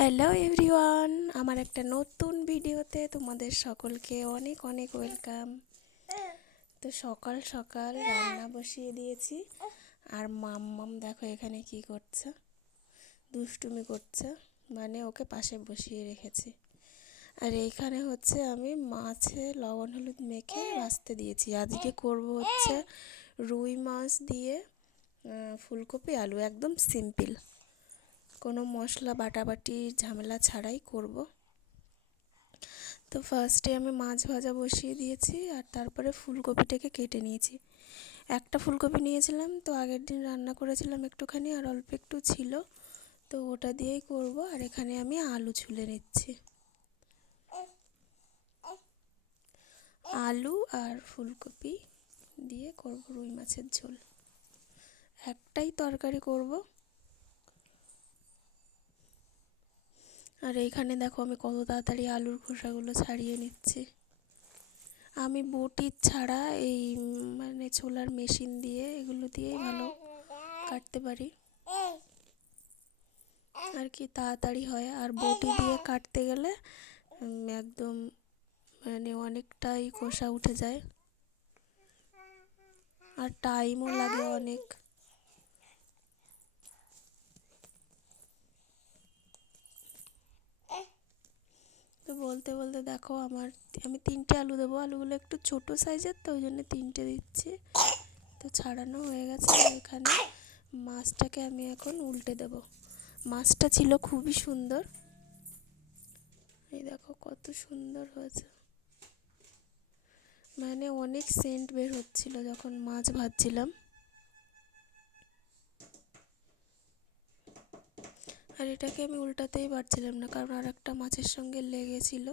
Hello everyone আমার একটা নতুন ভিডিওতে তোমাদের সকলকে অনেক অনেক ওয়েলকাম তো সকাল সকাল রান্না বসিয়ে দিয়েছি। আর মাম্মাম দেখো এখানে কি করছে? দুষ্টুমি করছে। মানে ওকে পাশে বসিয়ে রেখেছি। আর এইখানে হচ্ছে আমি মাছে লবণ হলুদ মেখে ভাজতে দিয়েছি। আজকে করব হচ্ছে রুই মাছ দিয়ে ফুলকপি, আলু। একদম সিম্পল কোনো মশলা, বাটাবাটি, ঝামেলা ছাড়াই করব। তো ফার্স্টে আমি মাছ ভাজা বসিয়ে দিয়েছি আর তারপরে ফুলকপিটাকে কেটে নিয়েছি। একটা ফুলকপি নিয়েছিলাম তো আগের দিন রান্না করেছিলাম একটুখানি আর অল্প একটু ছিল। তো ওটা দিয়েই করব আর এখানে আমি আলু ছুলে নিচ্ছি। আলু আর ফুলকপি দিয়ে করব রুই মাছের ঝোল। একটাই তরকারি করব। আর এইখানে দেখো আমি কত তাড়াতাড়ি আলুর খোসাগুলো ছাড়িয়ে নিচ্ছি। আমি বটির ছাড়া এই মানে ছোলার মেশিন দিয়ে এগুলো দিয়েই ভালো কাটতে পারি। আর কি তাড়াতাড়ি হয়। আর বটি দিয়ে কাটতে গেলে একদম মানে অনেকটাই খোসা উঠে যায়। আর টাইমও লাগে অনেক তো বলতে বলতে দেখো আমার, আমি তিনটে আলু দেবো। আলুগুলো একটু ছোট সাইজের, তো ওই জন্য তিনটে দিচ্ছি। তো ছাড়ানো হয়ে গেছে এখানে। মাছটাকে আমি এখন উল্টে দেব। মাছটা ছিল খুবই সুন্দর। এই দেখো কত সুন্দর হয়েছে। মানে অনেক সেন্ট বের হচ্ছিল যখন মাছ ভাজছিলাম। আর এটাকে আমি উল্টাতেই পারছিলাম না, কারণ আর একটা মাছের সঙ্গে লেগেছিল।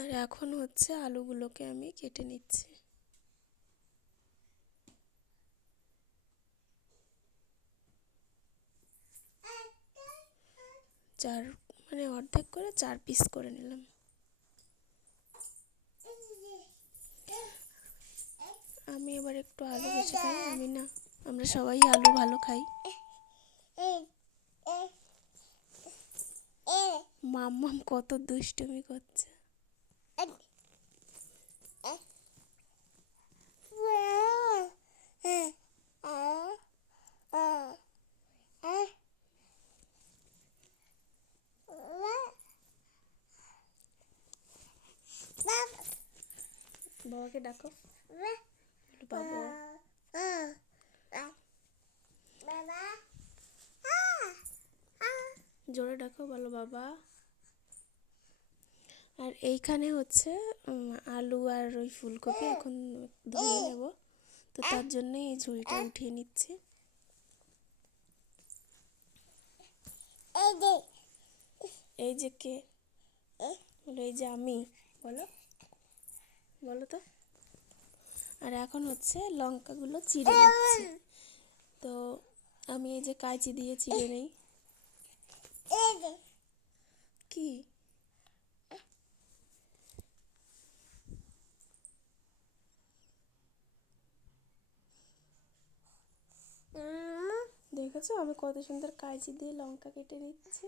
আর এখন হচ্ছে আলুগুলোকে আমি কেটে নিচ্ছি। চার মানে অর্ধেক করে চার পিস করে নিলাম। আমি এবার একটু আলু বেশি খাই, আমি না, আমরা সবাই আলু ভালো খাই। মাম মাম কত দুষ্টুমি করছে। বাবাকে ডাকো। জোরে ডাকো, বলো, বাবা। আর এইখানে হচ্ছে আলু আর ওই ফুলকপি এখন ধুয়ে নেব। তো তার জন্য এই ঝুড়িটা উঠিয়ে নিচ্ছি। এই যে কে? বলো, এই যে আমি। বলো। বলো তো আর এখন হচ্ছে লঙ্কাগুলো চিড়ে নিচ্ছি। তো আমি এই যে কাঁচি দিয়ে চিড়ে নেই। কি? দেখেছ? আমি কত সুন্দর কাঁচি দিয়ে লঙ্কা কেটে নিচ্ছি।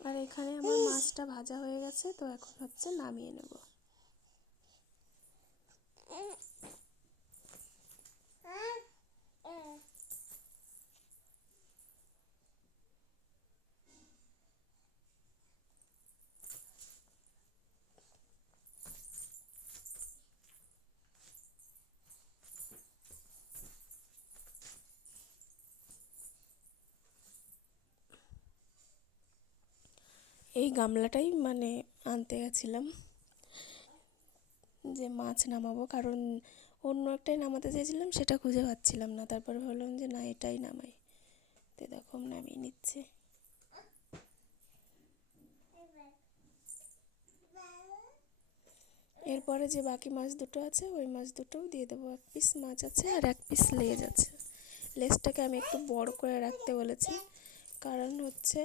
আর এখানে আমার মাছটা ভাজা হয়ে গেছে তো এখন হচ্ছে নামিয়ে নেব। এই গামলাটাই মানে আনতে গেছিলাম যে মাছ নামাবো, কারণ অন্য একটাই নামাতে চেয়েছিলাম, সেটা খুঁজে পাচ্ছিলাম না। তারপরে ভাবলাম যে না, এটাই নামাই। তো দেখো নামিয়ে নিচ্ছে। এরপরে যে বাকি মাছ দুটো আছে, ওই মাছ দুটোও দিয়ে দেবো। এক পিস মাছ আছে আর এক পিস লেজ আছে। লেজটাকে আমি একটু বড় করে রাখতে বলেছি। কারণ হচ্ছে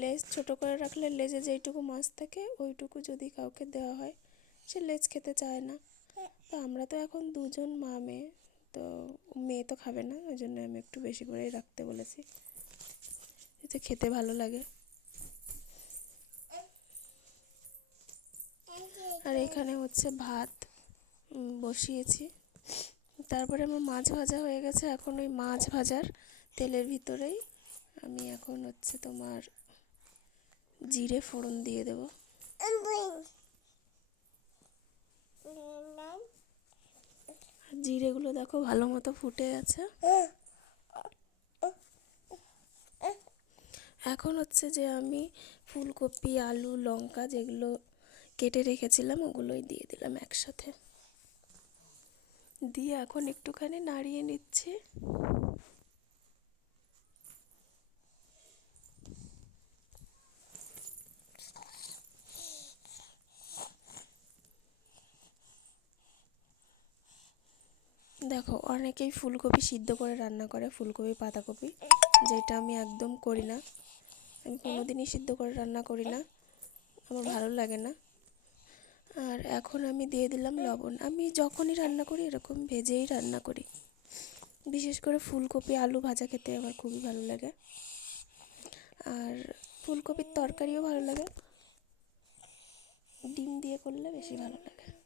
লেজ ছোট করে রাখলে লেজে যেইটুকু মাছ থাকে, ওইটুকু যদি কাউকে দেওয়া হয়, সে লেজ খেতে চায় না। তো আমরা তো এখন দুজন মা মেয়ে, তো মেয়ে তো খাবে না, ওই জন্য আমি একটু বেশি করেই রাখতে বলেছি। এতে খেতে ভালো লাগে। আর এখানে হচ্ছে ভাত বসিয়েছি। তারপরে আমার মাছ ভাজা হয়ে গেছে, এখন ওই মাছ ভাজার তেলের ভিতরেই। আমি এখন হচ্ছে তোমার জিরে ফোড়ন দিয়ে দেবো। জিরেগুলো দেখো ভালো মতো ফুটে গেছে। এখন হচ্ছে যে আমি ফুলকপি, আলু, লঙ্কা যেগুলো কেটে রেখেছিলাম ওগুলোই দিয়ে দিলাম একসাথে। দিয়ে এখন একটুখানি নাড়িয়ে নিচ্ছি। দেখো, অনেকেই ফুলকপি সিদ্ধ করে রান্না করে, ফুলকপি, পাতাকপি, যেটা আমি একদম করি না। আমি কোনোদিনই সিদ্ধ করে রান্না করি না। আমার ভালো লাগে না। আর এখন আমি দিয়ে দিলাম লবণ। আমি যখনই রান্না করি, এরকম ভেজেই রান্না করি। বিশেষ করে ফুলকপি, আলু ভাজা খেতে আমার খুবই ভালো লাগে। আর ফুলকপির তরকারিও ভালো লাগে। ডিম দিয়ে করলে বেশি ভালো লাগে।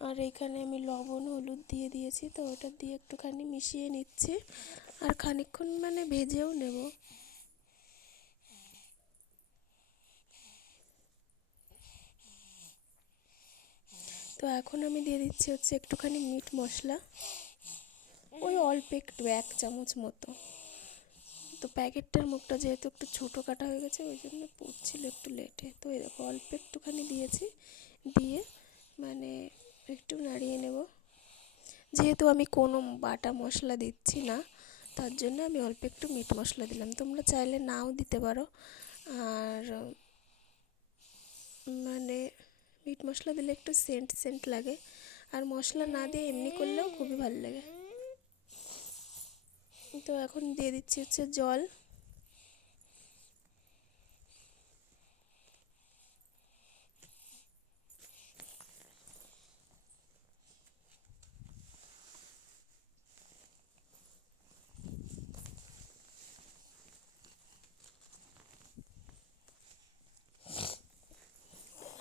আর এখানে আমি লবণ, হলুদ দিয়ে দিয়েছি, তো ওটা দিয়ে একটুখানি মিশিয়ে নিচ্ছি। আর খানিকক্ষণ মানে ভেজেও নেব। তো এখন আমি দিয়ে দিচ্ছি হচ্ছে একটুখানি মিট মশলা। ওই অল্প একটু, এক চামচ মতো। তো প্যাকেটটার মুখটা যেহেতু একটু ছোটো কাটা হয়ে গেছে, ওই জন্য পড়ছিল একটু লেটে। তো দেখো, অল্প একটুখানি দিয়েছি। দিয়ে মানে একটু নাড়িয়ে নেব। যেহেতু আমি কোনো বাটা মশলা দিচ্ছি না, তার জন্য আমি অল্প একটু মিট মশলা দিলাম। তোমরা চাইলে নাও দিতে পারো। আর মানে মিট মশলা দিলে একটু সেন্ট সেন্ট লাগে। আর মশলা না দিয়ে এমনি করলেও খুবই ভালো লাগে। তো এখন দিয়ে দিচ্ছি হচ্ছে জল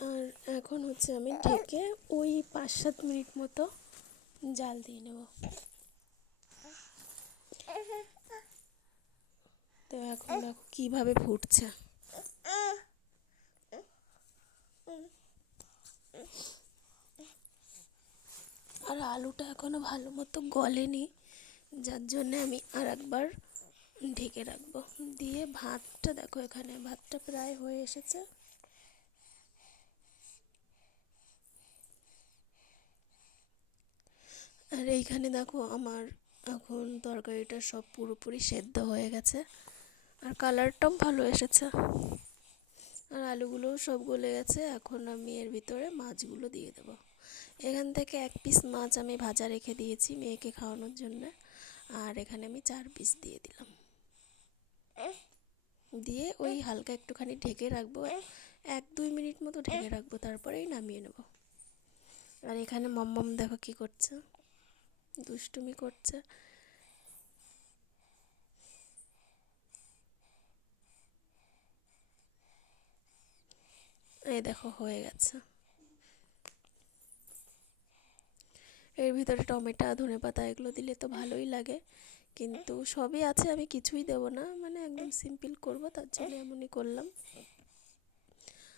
আর এখন হচ্ছে আমি ঢেকে ওই পাঁচ সাত মিনিট মতো জাল দিয়ে নেব। তো এখন দেখো কীভাবে ফুটছে। আর আলুটা এখনও ভালো মতো গলেনি, যার জন্যে আমি আর একবার ঢেকে রাখব। দিয়ে ভাতটা দেখো এখানে, ভাতটা প্রায় হয়ে এসেছে। আর এইখানে দেখো আমার এখন তরকারিটা সব পুরোপুরি সেদ্ধ হয়ে গেছে। আর কালারটাও ভালো এসেছে। আর আলুগুলোও সব গলে গেছে। এখন আমি এর ভিতরে মাছগুলো দিয়ে দেবো। এখান থেকে এক পিস মাছ আমি ভাজা রেখে দিয়েছি মেয়েকে খাওয়ানোর জন্য। আর এখানে আমি চার পিস দিয়ে দিলাম। দিয়ে ওই হালকা একটুখানি ঢেকে রাখব। এক দুই মিনিট মতো ঢেকে রাখব, তারপরেই নামিয়ে নেব। আর এখানে মম্মম দেখো কি করছে। দুষ্টুমি করছে। এই দেখো, হয়ে গেছে। এর ভিতরে টমেটো, ধনে পাতা এগুলো দিলে তো ভালোই লাগে। কিন্তু সবই আছে, আমি কিছুই দেব না। মানে একদম সিম্পল করব, তার জন্য এমনই করলাম।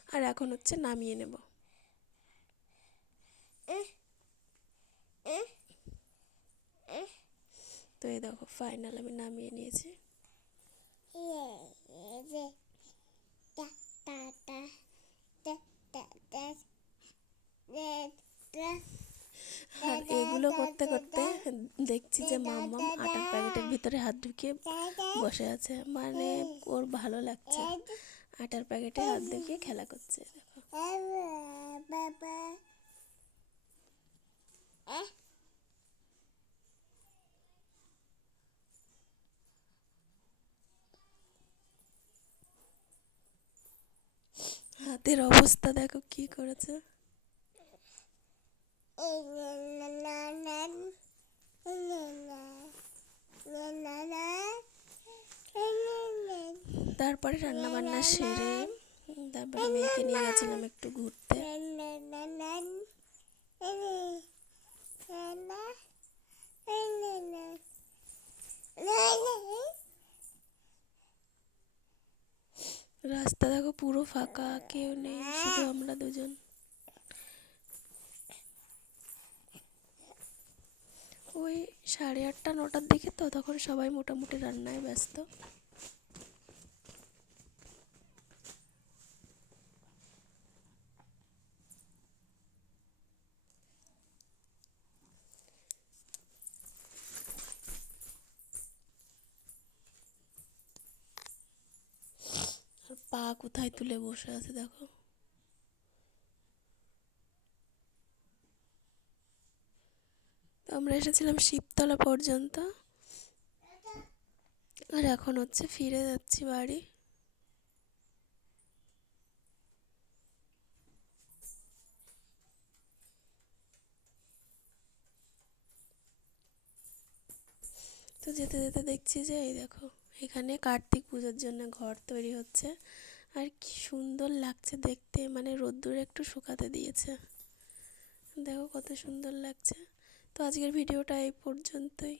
আর এখন হচ্ছে নামিয়ে নেব। তো এই দেখো ফাইনাল আমি নামিয়ে নিয়েছি। আর এগুলো করতে করতে দেখছি যে মাম্মাম আটার প্যাকেটের ভিতরে হাত ঢুকিয়ে বসে আছে। মানে ওর ভালো লাগছে। আটার প্যাকেটে হাত দেখিয়ে খেলা করছে। দেখো হাতের অবস্থা দেখো কি করেছে। তারপরে রান্না বান্না সেরে তারপরে মেয়েকে নিয়ে গেছিলাম একটু ঘুরতে রাস্তা দেখো পুরো ফাঁকা, কেউ নেই, শুধু আমরা দুজন। ওই সাড়ে আটটা, নটার দিকে তো, তখন সবাই মোটামুটি রান্নায় ব্যস্ত আর পা কোথায় তুলে বসে আছে দেখো। আমরা এসেছিলাম শিবতলা পর্যন্ত। আর এখন হচ্ছে ফিরে যাচ্ছি বাড়ি। তো যেতে যেতে দেখছি যে এই দেখো। এখানে কার্তিক পুজোর জন্য ঘর তৈরি হচ্ছে। আর কি সুন্দর লাগছে দেখতে মানে রোদ্দুর একটু শুকাতে দিয়েছে। দেখো কত সুন্দর লাগছে। তো আজকের ভিডিওটা এই পর্যন্তই।